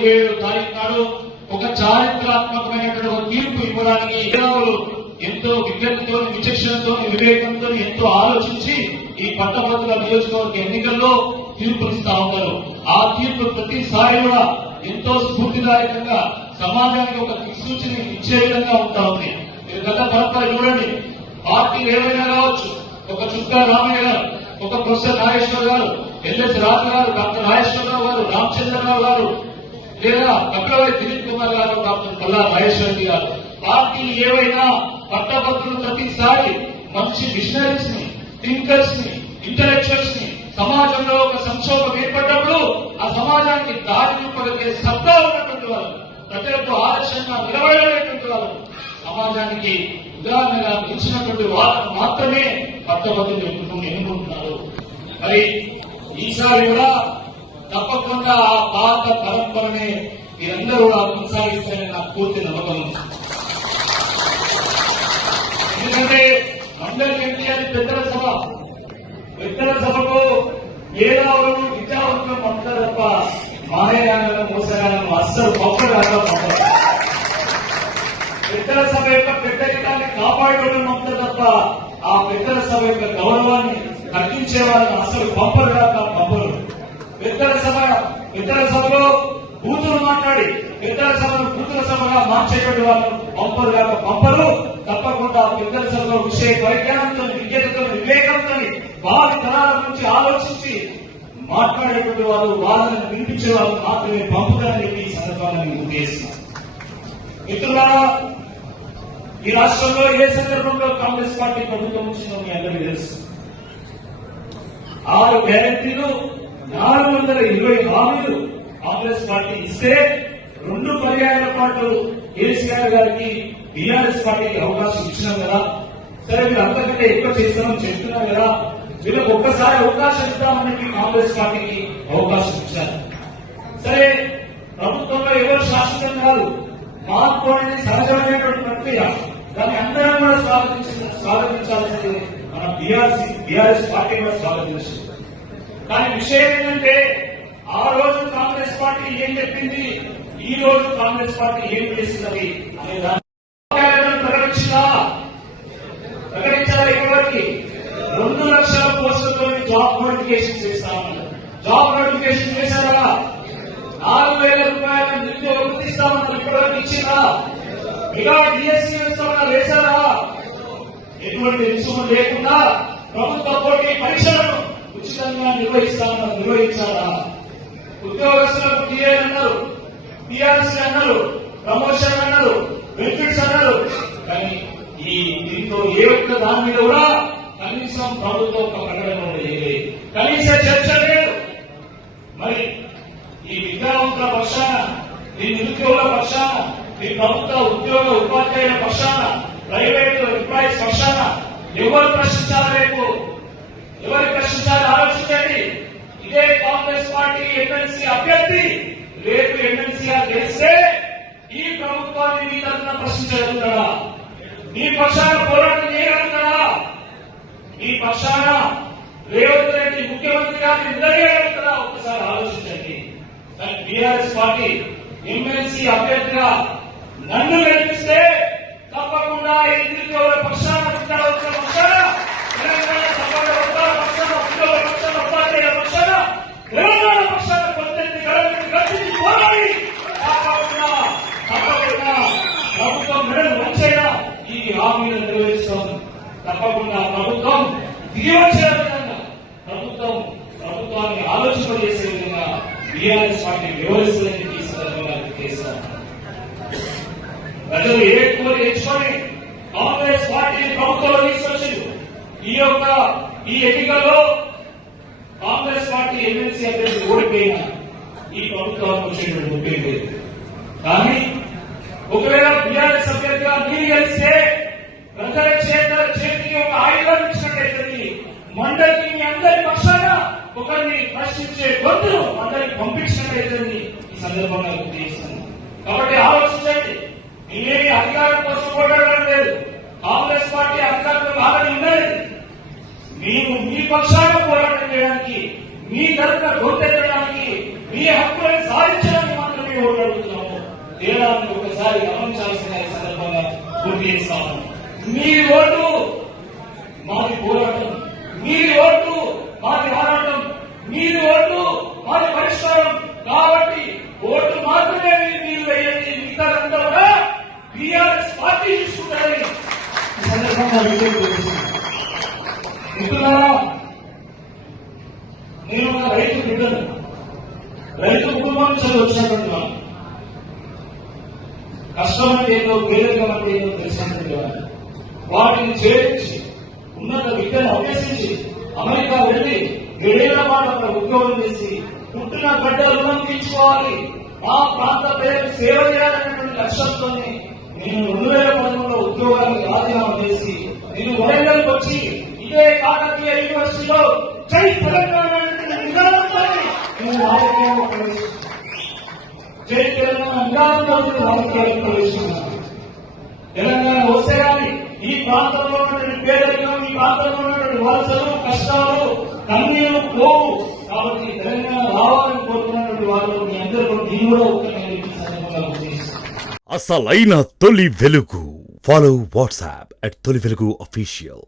27వ తారీఖు నాడు ఒక చారిత్రాత్మకమైనటువంటి తీర్పు ఇవ్వడానికి ఎంతో విజ్ఞతతో విచక్షణతో వివేకంతో ఎంతో ఆలోచించి ఈ పట్టభద్రుల నియోజకవర్గ ఎన్నికల్లో తీర్పునిస్తా ఉన్నారు. ఆ తీర్పు ప్రతిసారి కూడా ఎంతో స్ఫూర్తిదాయకంగా సమాజానికి ఒక దిక్సూచిని ఇచ్చే విధంగా ఉంటా ఉంది. మీరు గత పరంపర చూడండి, పార్టీలు ఏమైనా కావచ్చు, ఒక చుక్కా రామయ్య గారు, ఒక ప్రొఫెసర్ నాగేశ్వర గారు, ఎల్ఎస్ రాజు గారు, డాక్టర్ నాగేశ్వరరావు గారు, రామచంద్రరావు గారు, లేదా కపిలవాయి దిలీప్ కుమార్ గారు, డాక్టర్ పల్లా మహేశ్వరి గారు, పార్టీలు ఏవైనా పట్టభద్రులు ప్రతిసారి మంచి మిషనరీస్ ని, థింకర్స్ ని, ఇంటలెక్చువల్స్ ని సమాజంలో ఒక సంక్షోభం ఏర్పడ్డప్పుడు ఆ సమాజానికి దారి చూపగలిగే సత్తా ఉన్నటువంటి వాళ్ళు, ప్రజలకు ఆదర్శంగా నిలబడేటువంటి వాళ్ళు, సమాజానికి ఉదాహరణగా నిలిచినటువంటి వాళ్ళను మాత్రమే పట్టభద్రులు ఎన్నుకుంటున్నారు. మరి ఈసారి కూడా తప్పకుండా ఆ పాత పరంపరనే మీరందరూ కూడా కొనసాగిస్తారని నాకు పూర్తి నమ్మకం ఉంది. ఎందుకంటే మండలి ఏంటి, అది పెద్దల సభ. పెద్దల సభకు మేధావులను విద్యావంతులను పంపుతారు తప్ప మాయగాలను మోసగాలను అస్సలు పంపడాగా పంపారు. పెద్దల సభ యొక్క పెద్దరికాన్ని కాపాడేవాళ్ళని పంపుతారు తప్ప ఆ పెద్దల సభ యొక్క గౌరవాన్ని తగ్గించే వాళ్ళని అస్సలు పంపరుగాక పంపరు. పెద్దల సభలో బూతులు మాట్లాడి పెద్దల సభను బూతుల సభగా మార్చేటువంటి వాళ్ళు పంపరుగాక పంపరు. తప్పకుండా పెద్దల సభలో విషయ పరిజ్ఞానంతో, విజ్ఞతతో, వివేకంతో వారి తరాల నుంచి ఆలోచించి మాట్లాడేటువంటి వాళ్ళు, వాళ్ళని వినిపించే వాళ్ళు మాత్రమే పంపుతారని చెప్పి ఈ సందర్భాన్ని గుర్తు చేస్తున్నారు. మిత్రులారా, ఈ రాష్ట్రంలో ఏ సందర్భంలో కాంగ్రెస్ పార్టీ ప్రభుత్వం వచ్చిందో మీ అందరికీ తెలుసు. 6 గ్యారెంటీలు, 420 హామీలు కాంగ్రెస్ పార్టీ ఇస్తే 2 పర్యాయాల పాటు కేసీఆర్ గారికి బీఆర్ఎస్ పార్టీకి అవకాశం ఇచ్చినాం కదా. సరే, మీరు అంతకంటే ఎక్కువ చేస్తామని చెప్తున్నారు కదా, వీళ్ళకి ఒక్కసారి అవకాశం ఇద్దామని కాంగ్రెస్ పార్టీకి అవకాశం ఇచ్చారు. సరే, ప్రభుత్వంలో ఎవరు శాశ్వతం కాదు, మార్పు అనేది సహజమైనటువంటి ప్రక్రియ. దాన్ని అందరం కూడా స్వాగతించాల్సింది మన బీఆర్ఎస్ పార్టీ కూడా స్వాగతించింది. కానీ విషయం ఏంటంటే, ఆ రోజు కాంగ్రెస్ పార్టీ ఏం చెప్పింది, ఈ రోజు కాంగ్రెస్ పార్టీ ఏం చేస్తున్నది అనే దాన్ని ప్రకటించాలి. ఎవరికి 2 లక్షల పోస్టులతో జాబ్ నోటిఫికేషన్ చేస్తామన్నారు. జాబ్ నోటిఫికేషన్ చేశారా? 4,000 రూపాయల నిరుద్యోగ వృత్తి ఇస్తామన్నారు. ఇప్పటివరకు ఇచ్చిందా? ఇలా డిఎస్సీ ఇస్తామన్నారు, వేశారా? ఎటువంటి రుసుము లేకుండా ప్రభుత్వ పోటీ పరీక్షలను ఉచితంగా నిర్వహిస్తామన్నారు, నిర్వహించారా? ఉద్యోగస్తులకు టీఏ అన్నారు, టీఆర్సీ అన్నారు, ప్రమోషన్ అన్నారు, బెనిఫిట్స్ అన్నారు. కానీ ఈ దీంతో ఏ ఒక్క దాని మీద కూడా కనీసం ప్రభుత్వం ఒక ప్రకటన లేదు, కనీస చర్చ లేదు. మరి ఈ విద్యావంతుల పక్షాన, ఈ నిరుద్యోగుల పక్షాన, ఈ ప్రభుత్వ ఉద్యోగ ఉపాధ్యాయుల పక్షాన, ప్రైవేటు ఎంప్లాయీస్ పక్షాన ఎవరు ప్రశ్నించాలి? రేపు ఎవరు ప్రశ్నించాలి? ఆలోచించండి. ఇదే కాంగ్రెస్ పార్టీ ఎమ్మెల్సీ అభ్యర్థి రేపు ఎమ్మెల్సీగా గెలిస్తే ఈ ప్రభుత్వాన్ని మీ తరఫున ప్రశ్నించగలుగుతాడా? మీ పక్షాన పోరాటం చేయగలుగుతాడా? మీ పక్షాన రేవంత్ రెడ్డి ముఖ్యమంత్రి గారిని నిలదీయగలుగుతాడా? ఒక్కసారి ఆలోచించండి. కానీ బీఆర్ఎస్ పార్టీ ఎమ్మెల్సీ అభ్యర్థిగా నన్ను గెలిపిస్తే తప్పకుండా ఈ నిరుద్యోగుల పక్షాన, విద్యావంతుల పక్షాన, తెలంగాణ పక్షాన, ఉద్యోగుల పక్షాన, ఉపాధ్యాయుల పక్షాన, తెలంగాణ పక్షాన కొత్తెత్తి గడిచి పోరాడి తప్పకుండా ప్రభుత్వం మెడలు వంచైనా ఈ హామీలను నెరవేర్చాం. తప్పకుండా ప్రభుత్వం దిగివచ్చే విధంగా, ప్రభుత్వాన్ని ఆలోచింపజేసే విధంగా బీఆర్ఎస్ పార్టీ వ్యవహరిస్తుందని ఈ సందర్భంగా చేశారు. ప్రజలు ఏ కోరి తెచ్చుకొని కాంగ్రెస్ పార్టీ ప్రభుత్వంలో తీసుకొచ్చింది. ఈ ఎన్నికల్లో కాంగ్రెస్ పార్టీ ఎమ్మెల్సీ అభ్యర్థి ఓడిపోయినా ఈ ప్రభుత్వానికి వచ్చేటువంటి ఉపయోగం లేదు. కానీ ఒకవేళ బీఆర్ఎస్ అభ్యర్థిగా మీరు గెలిస్తే ప్రజల చేతికి ఒక ఆయుధం ఇచ్చినట్టయితే మండలికి మీ అందరి పక్షాన ఒకరిని ప్రశ్నించే గొంతును మండలికి పంపించినట్టయితే ఈ సందర్భంగా గుర్తు చేస్తాను. కాబట్టి ఆలోచించండి. నేనేమి అధికారం కోసం పోరాడడం లేదు, కాంగ్రెస్ పార్టీ అధికారంలో కాదని ఉండలేదు. మేము మీ పక్షాన పోరాటం చేయడానికి, మీ తరఫున గొంతెత్తడానికి, మీ హక్కులను సాధించడానికి మాత్రమే ఒకసారి గమనించాల్సిన ఈ సందర్భంగా గుర్తు చేస్తాను. మీ ఓటు మాది పోరాటం, మీ ఓటు మాది పోరాటం, మీ ఓటు మాది పరిష్కారం. కాబట్టి ఓటు మాత్రమే మీరు వేయండి, మిగతాదంతా కూడా టీఆర్ఎస్ పార్టీ తీసుకుంటారని ఈ సందర్భంగా విజ్ఞప్తి చేస్తున్నాను. మిత్రులారా, నేను ఒక రైతు బిడ్డను, రైతు కుటుంబం నుంచి వచ్చినటువంటి వాడు. కష్టం అంటే ఏదో, పేదరికం అంటే ఏదో తెలిసినటువంటి వాడు. వాటిని చేర్చి ఉన్నత విద్యను అభ్యసించి అమెరికా వెళ్లి 7 ఏళ్ల పాటు అక్కడ ఉద్యోగం చేసి పుట్టిన గడ్డ రుణం తీర్చుకోవాలి, మా ప్రాంత ప్రజలకు సేవ చేయాలనేటువంటి లక్ష్యంతో నేను 2013లో ఉద్యోగాన్ని రాజీనామా చేసి నేను వరంగల్కి వచ్చి ఇదే కాకతీయ యూనివర్సిటీలో జై తెలంగాణ నినాదంతో నేను రాజకీయంలో ప్రవేశించాను. జై తెలంగాణ నినాదంతో రాజకీయాల్లో ప్రవేశించాను. తెలంగాణ వస్తే కానీ ఈ ప్రాంతంలో ఉన్నటువంటి పేదరికం, ఈ ప్రాంతంలో ఉన్నటువంటి వలసలు, కష్టాలు, కన్నీళ్లు పోవు. కాబట్టి తెలంగాణ రావాలని కోరుకున్నటువంటి వాళ్ళు మీ అందరూ నేను కూడా ఉత్తరమైన సందర్భంగా గుర్తిస్తాను. అసలైన తొలి వెలుగు. ఫాలో వాట్సాప్ @తొలి వెలుగు official.